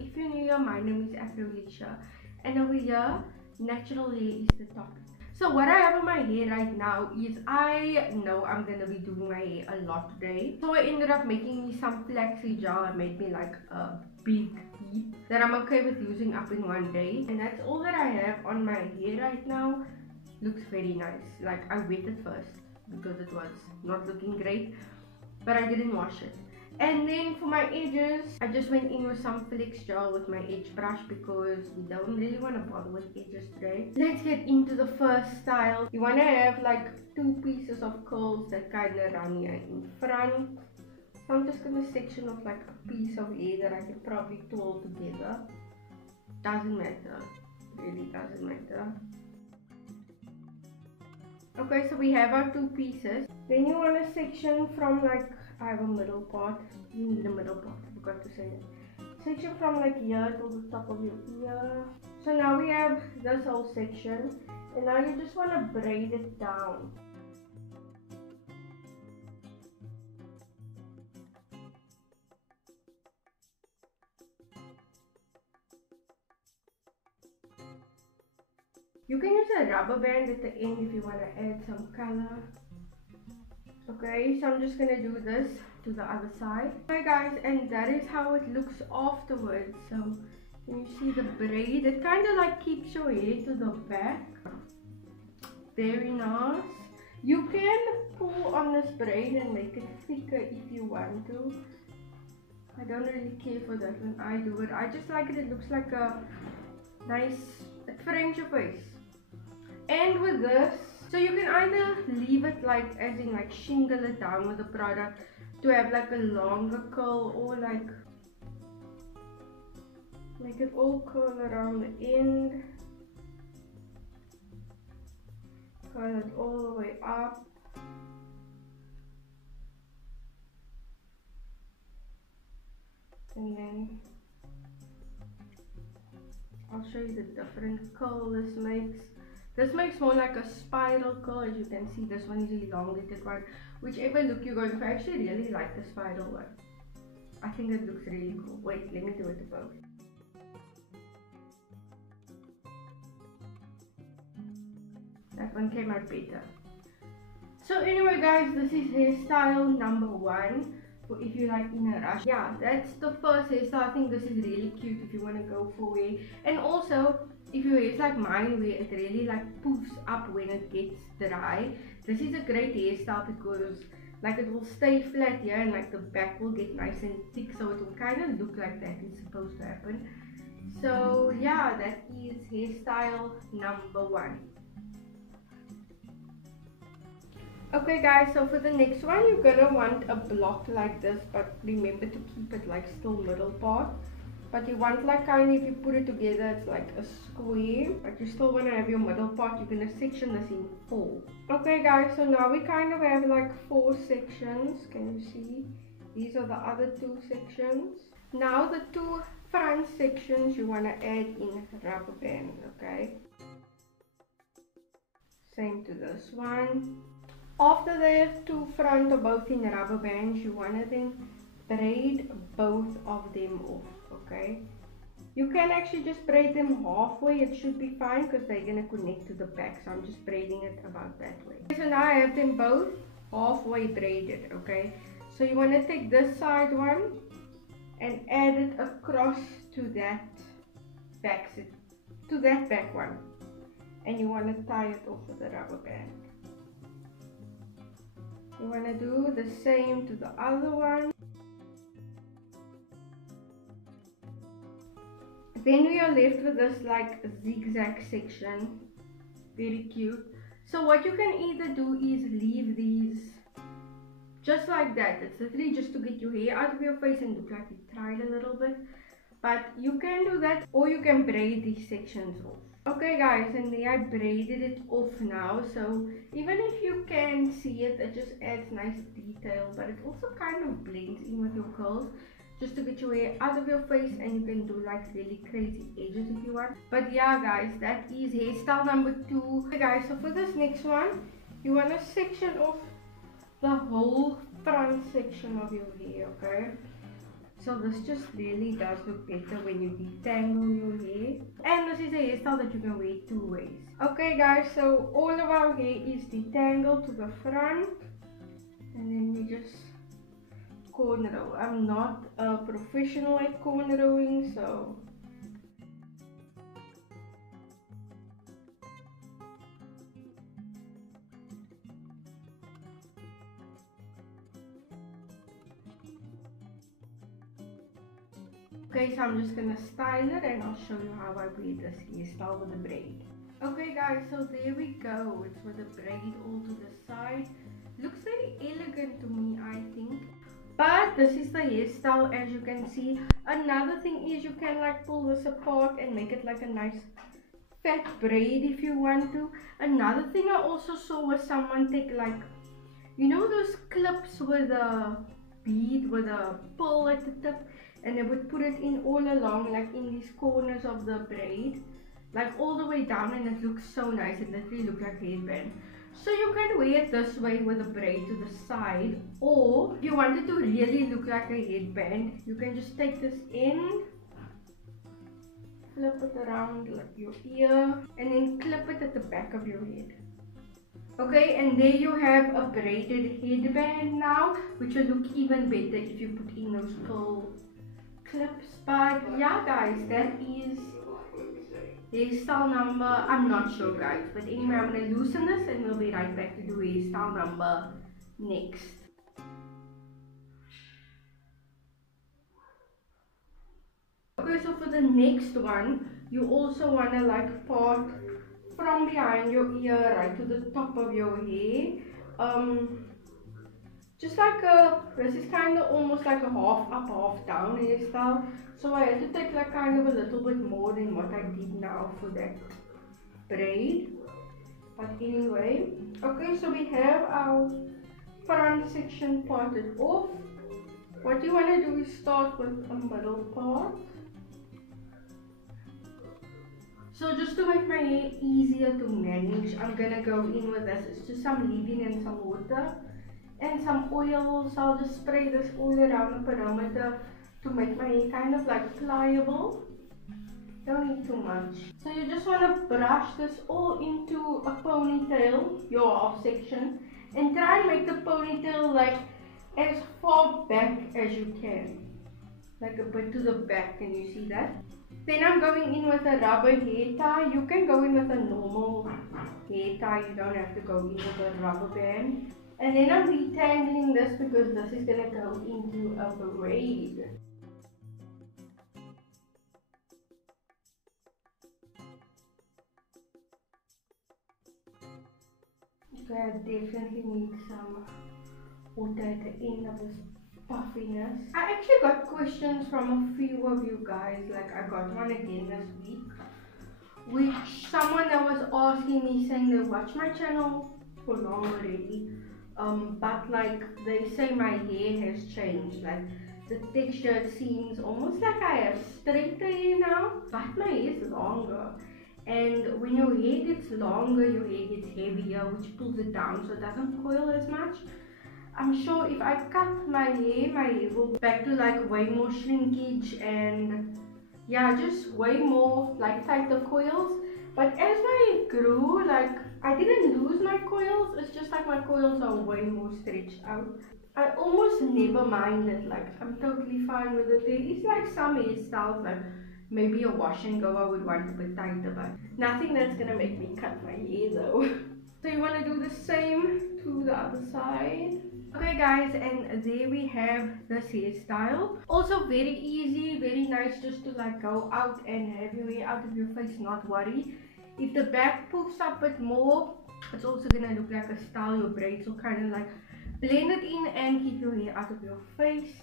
if you're new here, my name is Afrolecia, and over here, natural hair is the topic. So what I have on my hair right now is, I know I'm gonna be doing my hair a lot today. So I ended up making me some flaxseed gel. I made me like a big heap that I'm okay with using up in one day. And that's all that I have on my hair right now. Looks very nice. Like, I wet it first because it was not looking great, but I didn't wash it. And then for my edges, I just went in with some flex gel with my edge brush because we don't really want to bother with edges today. Let's get into the first style. You want to have like 2 pieces of curls that kind of run here in front. So I'm just going to section off like a piece of hair that I can probably twirl together. Doesn't matter. Really doesn't matter. Okay, so we have our 2 pieces. Then you want to section from like, I have a middle part, the middle part, I forgot to say it. Section from like here to the top of your ear. So now we have this whole section, and now you just want to braid it down. You can use a rubber band at the end if you want to add some color. Okay, so I'm just gonna do this to the other side. Okay guys, and that is how it looks afterwards. So can you see the braid? It kind of like keeps your hair to the back. Very nice. You can pull on this braid and make it thicker if you want to. I don't really care for that when I do it. I just like it. It looks like a nice, it frames your face. And with this, so you can either leave it like, as in like shingle it down with the product to have like a longer curl, or like make it all curl around the end. Curl it all the way up. And then I'll show you the different curl this makes. This makes more like a spiral curl. As you can see, this one is the elongated one. Whichever look you're going for, I actually really like the spiral one. I think it looks really cool. Wait, let me do it both. That one came out better. So anyway guys, this is hairstyle number 1. For if you like in a rush. Yeah, that's the first hairstyle. I think this is really cute if you want to go for it. And also, if your hair is like mine where it really like poofs up when it gets dry, this is a great hairstyle because like it will stay flat here and like the back will get nice and thick, so it will kind of look like that is supposed to happen. So yeah, that is hairstyle number 1. Okay guys, so for the next one you're gonna want a block like this, but remember to keep it like still middle part. But you want like kind of, if you put it together, it's like a square, but you still want to have your middle part. You're going to section this in 4. Okay guys, so now we kind of have like 4 sections. Can you see? These are the other 2 sections. Now the 2 front sections you want to add in rubber band, okay? Same to this one. After the 2 front are both in rubber bands, you want to then braid both of them off. Okay, you can actually just braid them halfway. It should be fine because they're going to connect to the back, so I'm just braiding it about that way. So now I have them both halfway braided. Okay, so you want to take this side one and add it across to that back one, and you want to tie it off with a rubber band. You want to do the same to the other one. Then we are left with this like zigzag section. Very cute. So what you can either do is leave these just like that. It's literally just to get your hair out of your face and look like you tried a little bit. But you can do that, or you can braid these sections off. Okay guys, and there I braided it off now. So even if you can see it, it just adds nice detail, but it also kind of blends in with your curls. Just to get your hair out of your face, and you can do like really crazy edges if you want. But yeah guys, that is hairstyle number 2. Okay guys, so for this next one, you want to section off the whole front section of your hair, okay? So this just really does look better when you detangle your hair. And this is a hairstyle that you can wear 2 ways. Okay guys, so all of our hair is detangled to the front. And then we just cornrow. I'm not a professional at cornrowing, so okay, so I'm just gonna style it and I'll show you how I wear this hairstyle with the braid. Okay guys, so there we go. It's with the braid all to the side. Looks very elegant to me, I think. But this is the hairstyle, as you can see. Another thing is you can like pull this apart and make it like a nice fat braid if you want to. Another thing I also saw was someone take like, you know those clips with a bead with a pearl at the tip, and they would put it in all along, like in these corners of the braid, like all the way down, and it looks so nice. It literally looks like a headband. So you can wear it this way with a braid to the side, or if you want it to really look like a headband, you can just take this in, flip it around like your ear, and then clip it at the back of your head. Okay, and there you have a braided headband now, which will look even better if you put in those pearl clips. But yeah guys, that is hairstyle number, I'm not sure guys, but anyway, I'm going to loosen this and we'll be right back to do hairstyle number next. Okay, so for the next one, you also want to like part from behind your ear right to the top of your hair. Just like this is kind of almost like a half up, half down hairstyle. So I had to take like kind of a little bit more than what I did now for that braid. But anyway, okay, so we have our front section parted off. What you want to do is start with a middle part. So just to make my hair easier to manage, I'm gonna go in with this. It's just some leave-in and some water and some oil. So I'll just spray this all around the perimeter to make my hair kind of like pliable. Don't need too much. So you just want to brush this all into a ponytail, your half section, and try and make the ponytail like as far back as you can, like a bit to the back. Can you see that? Then I'm going in with a rubber hair tie. You can go in with a normal hair tie, you don't have to go in with a rubber band. And then I'm detangling this because this is going to go into a braid. Okay, I definitely need some water at the end of this puffiness. I actually got questions from a few of you guys, like I got one again this week, which someone that was asking me saying they watch my channel for long already, but like they say my hair has changed, like the texture seems almost like I have straighter hair now, but my hair is longer. And when your hair gets longer, your hair gets heavier, which pulls it down so it doesn't coil as much. I'm sure if I cut my hair will go back to like way more shrinkage and yeah, just way more like tighter coils. But as my hair grew, like I didn't lose my coils, it's just like my coils are way more stretched out. I almost never mind it, like I'm totally fine with it. There is like some hairstyles, like maybe a wash and go I would want a bit tighter, but nothing that's gonna make me cut my hair though. So you want to do the same to the other side. Okay guys, and there we have this hairstyle. Also very easy, very nice, just to like go out and have your hair out of your face, not worry. If the back poofs up a bit more, it's also gonna look like a style. Your braids will kind of like blend it in and keep your hair out of your face.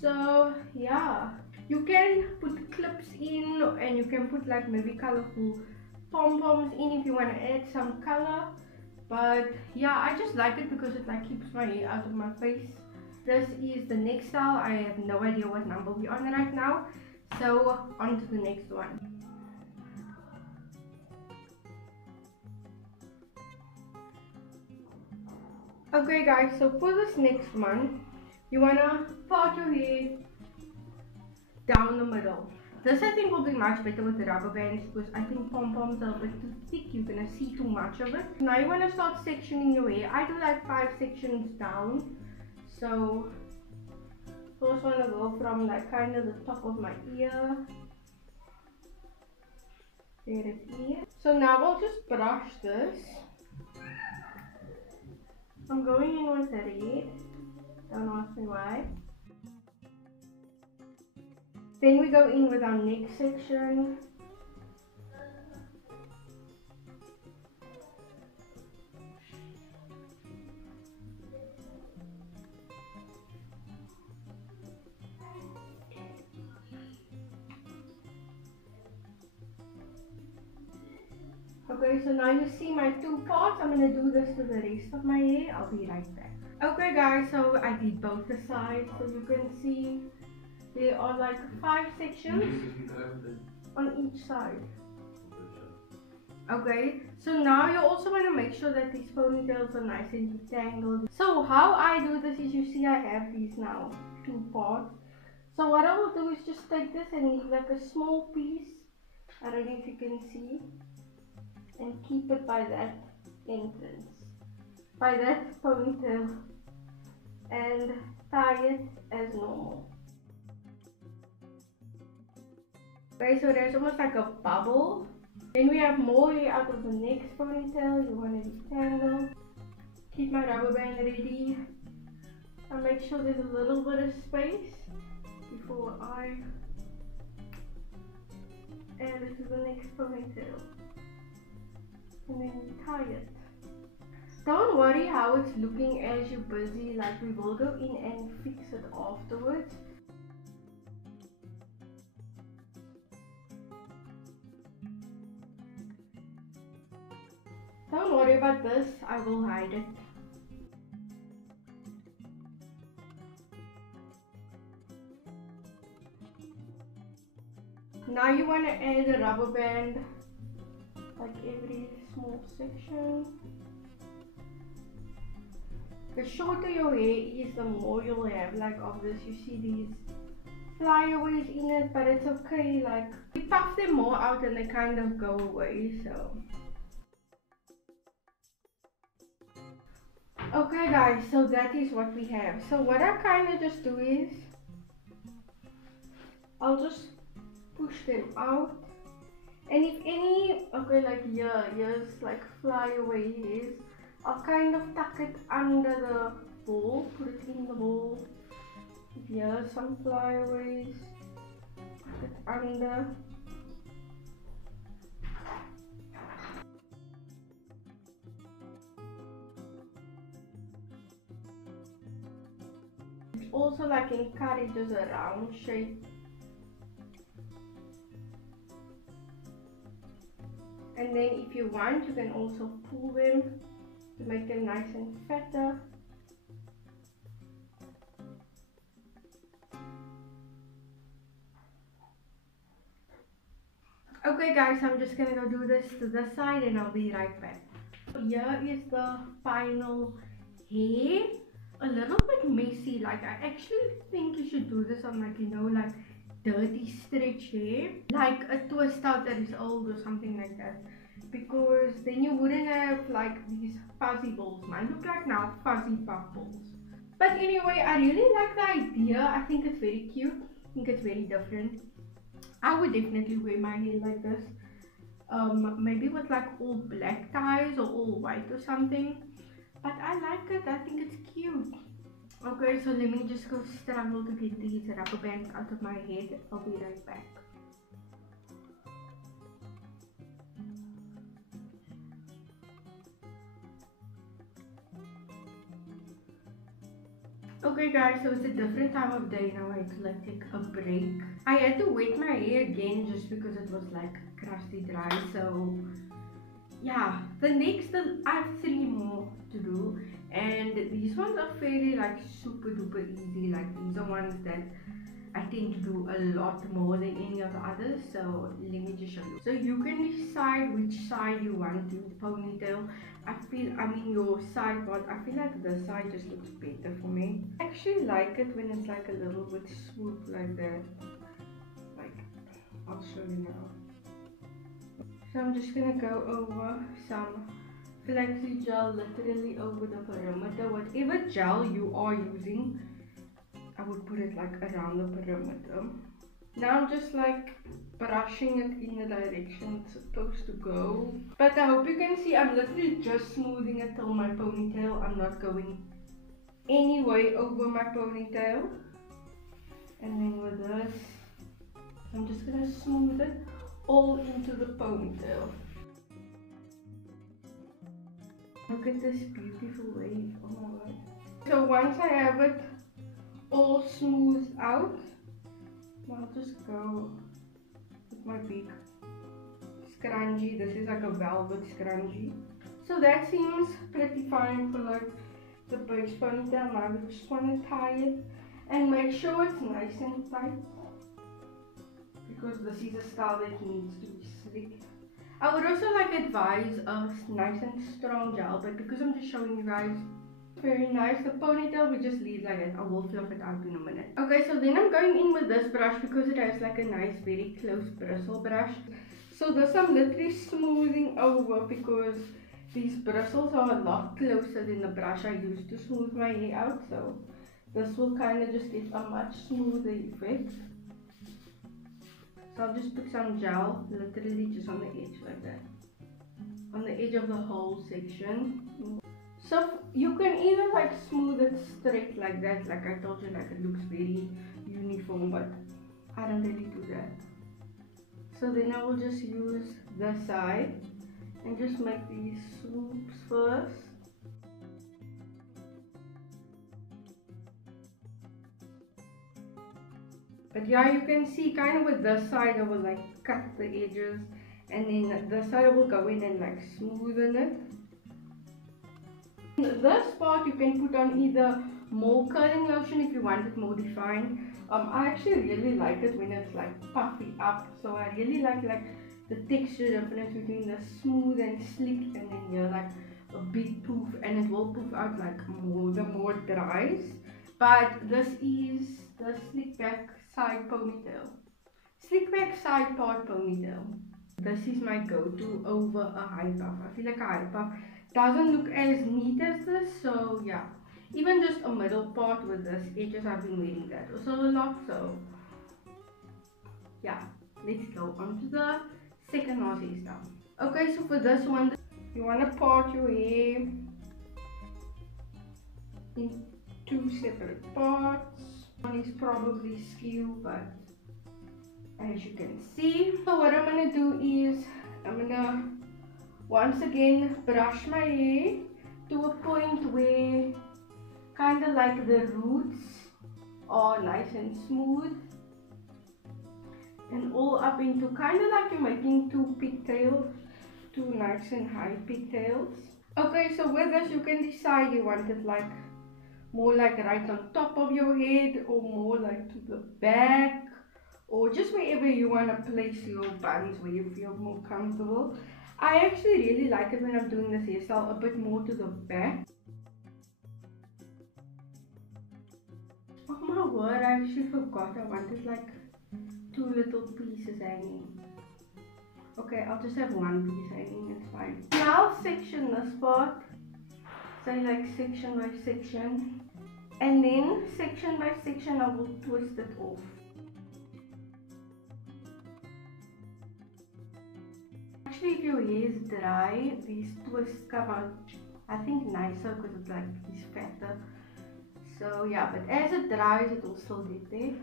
So yeah, you can put clips in and you can put like maybe colorful pom-poms in if you want to add some color. But yeah, I just like it because it like keeps my hair out of my face. This is the next style. I have no idea what number we're on right now, so on to the next one. Okay guys, so for this next one, you wanna part your hair down the middle. This I think will be much better with the rubber bands because I think pom-poms are a bit too thick. You're gonna see too much of it. Now you want to start sectioning your hair. I do like 5 sections down. So first want to go from like kind of the top of my ear. There it is. So now I'll just brush this. I'm going in with the red. Don't ask me why. Then we go in with our next section. Okay, so now you see my 2 parts. I'm going to do this to the rest of my hair. I'll be right back. Okay guys, so I did both the sides. So you can see there are like 5 sections on each side. Okay, so now you also want to make sure that these ponytails are nice and detangled. So how I do this is, you see I have these now 2 parts. So what I will do is just take this and leave like a small piece. I don't know if you can see. And keep it by that entrance, by that ponytail, and tie it as normal. Okay, so there's almost like a bubble. Then we have more hair out of the next ponytail. You want to detangle. Keep my rubber band ready. And make sure there's a little bit of space before I add it to the next ponytail. And then you tie it. Don't worry how it's looking as you're busy, like we will go in and fix it afterwards. Don't worry about this, I will hide it. Now you want to add a rubber band, like every small section. The shorter your hair is, the more you'll have like of this. You see these flyaways in it, but it's okay, like we puff them more out and they kind of go away. So okay guys, so that is what we have. So what I kind of just do is I'll just push them out. And if any, okay, like here's like flyaway hairs, I'll kind of tuck it under the ball, put it in the ball. If here's some flyaways, put it under. It also like encourages a round shape. And then if you want, you can also pull them to make them nice and fatter. Okay guys, I'm just gonna go do this to this side and I'll be right back. Here is the final hair. A little bit messy, like I actually think you should do this on like, you know, like dirty stretch hair, like a twist out that is old or something like that, because then you wouldn't have like these fuzzy balls. Mine look like now fuzzy puff balls. But anyway, I really like the idea. I think it's very cute. I think it's very different. I would definitely wear my hair like this, maybe with like all black ties or all white or something, but I like it. I think it's cute. Okay, so let me just go struggle to get these rubber bands out of my head. I'll be right back. Okay guys, so it's a different time of day now. I had to like take a break. I had to wet my hair again just because it was like crusty dry. So yeah, I have 3 more to do, and these ones are fairly like super duper easy. Like these are ones that I tend to do a lot more than any of the others. So let me just show you. So you can decide which side you want to do the ponytail. Your side part, I feel like this side just looks better for me. I actually like it when it's like a little bit swoop like that. show you now. So I'm just gonna go over some flexi gel literally over the perimeter. Whatever gel you are using, I would put it like around the perimeter. Now I'm just like brushing it in the direction it's supposed to go. But I hope you can see I'm literally just smoothing it till my ponytail. I'm not going any way over my ponytail. And then with this, I'm just gonna smooth it all into the ponytail. Look at this beautiful wave, oh my god. So once I have it all smoothed out, I'll just go with my big scrunchie. This is like a velvet scrunchie. So that seems pretty fine for like the base ponytail. Now we just want to tie it and make sure it's nice and tight, because this is a style that needs to be slick. I would also like advise a nice and strong gel, but because I'm just showing you guys, very nice. The ponytail we just leave like that. I will fluff it out in a minute. Okay, so then I'm going in with this brush because it has like a nice very close bristle brush. So this I'm literally smoothing over because these bristles are a lot closer than the brush I used to smooth my hair out. So this will kind of just give a much smoother effect. So I'll just put some gel literally just on the edge like that, on the edge of the whole section. So you can either like smooth it straight like that, like I told you, like it looks very uniform, but I don't really do that. So then I will just use this side and just make these swoops first. But yeah, you can see kind of with this side I will like cut the edges, and then this side I will go in and like smoothen it. This part you can put on either more curling lotion if you want it more defined. I actually really like it when it's like puffy up, so I really like the texture difference between the smooth and slick, and then here like a big poof, and it will poof out like more the more it dries. But this is the slick back side ponytail, slick back side part ponytail. This is my go-to over a high puff. I feel like a high puff doesn't look as neat as this, so yeah, even just a middle part with this edges, I've been wearing that also a lot. So yeah, let's go on to the second last hairstyle. Okay, so for this one you want to part your hair in two separate parts. One is probably skew, but as you can see, so what I'm gonna do is I'm gonna once again brush my hair to a point where kind of like the roots are nice and smooth, and all up into kind of like you're making two pigtails, two nice and high pigtails. Okay, so with this you can decide you want it like more like right on top of your head, or more like to the back, or just wherever you want to place your buns where you feel more comfortable. I actually really like it when I'm doing this hairstyle a bit more to the back. Oh my word, I actually forgot I wanted like two little pieces hanging. Okay, I'll just have one piece hanging, it's fine. Now I'll section this part, say like section by section, and then section by section I will twist it off. Actually, if your hair is dry, these twists come out, I think, nicer because it's like it's fatter. So yeah, but as it dries, it will still get there.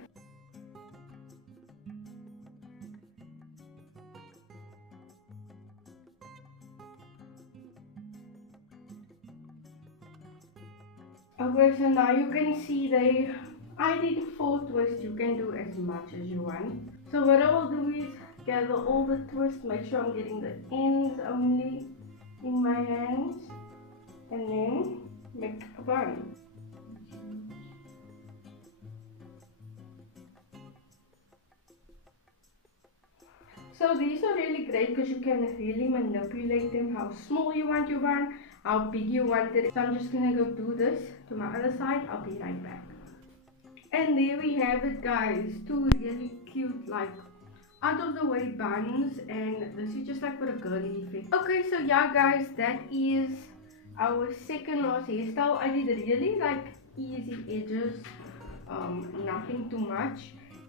Okay, so now you can see I did 4 twists. You can do as much as you want. So what I will do is gather all the twists, make sure I'm getting the ends only in my hands, and then make a bun. So these are really great because you can really manipulate them how small you want your bun, how big you want it. So I'm just gonna go do this to my other side. I'll be right back. And there we have it, guys. 2 really cute, like out of the way buns, and this is just like for a girly effect. Okay, so yeah guys, that is our second last hairstyle. I did really like easy edges, nothing too much.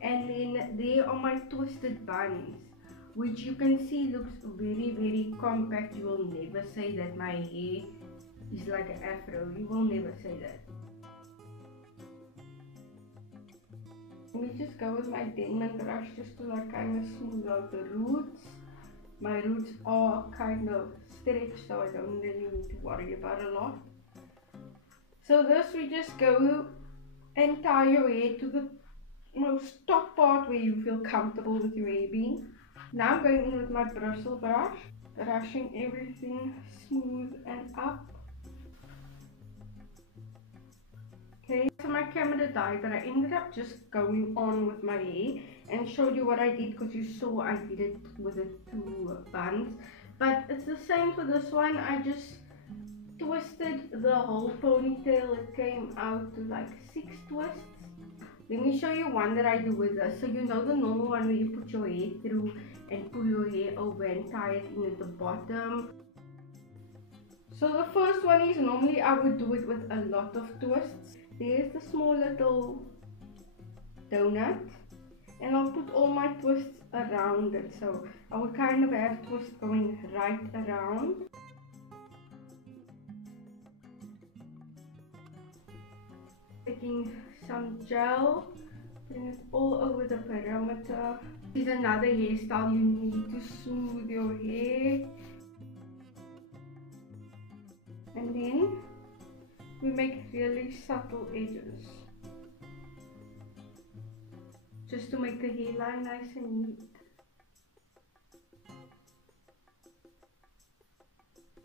And then there are my twisted buns, which you can see looks very compact. You will never say that my hair is like an afro. You will never say that. Let me just go with my Denman brush just to like kind of smooth out the roots. My roots are kind of stretched, so I don't really need to worry about a lot. So this, we just go and tie your hair to the most top part where you feel comfortable with your hair being. Now I'm going in with my bristle brush, brushing everything smooth and up. Okay, so my camera died, but I ended up just going on with my hair and showed you what I did, because you saw I did it with the two buns. But it's the same for this one. I just twisted the whole ponytail. It came out to like 6 twists. Let me show you one that I do with this. So you know the normal one where you put your hair through and pull your hair over and tie it in at the bottom. So the first one is, normally I would do it with a lot of twists. There's the small little donut, and I'll put all my twists around it. So I would kind of have twists going right around. Taking some gel, putting it all over the perimeter. This is another hairstyle. You need to smooth your hair. And then we make really subtle edges, just to make the hairline nice and neat.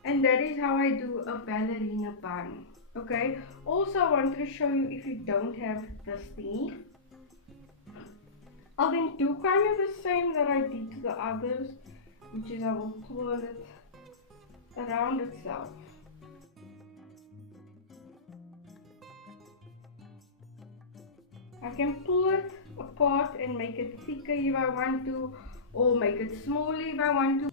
And that is how I do a ballerina bun. Okay, also I wanted to show you, if you don't have this thing, I'll then do kind of the same that I did to the others, which is I will pull it around itself. I can pull it apart and make it thicker if I want to, or make it smaller if I want to.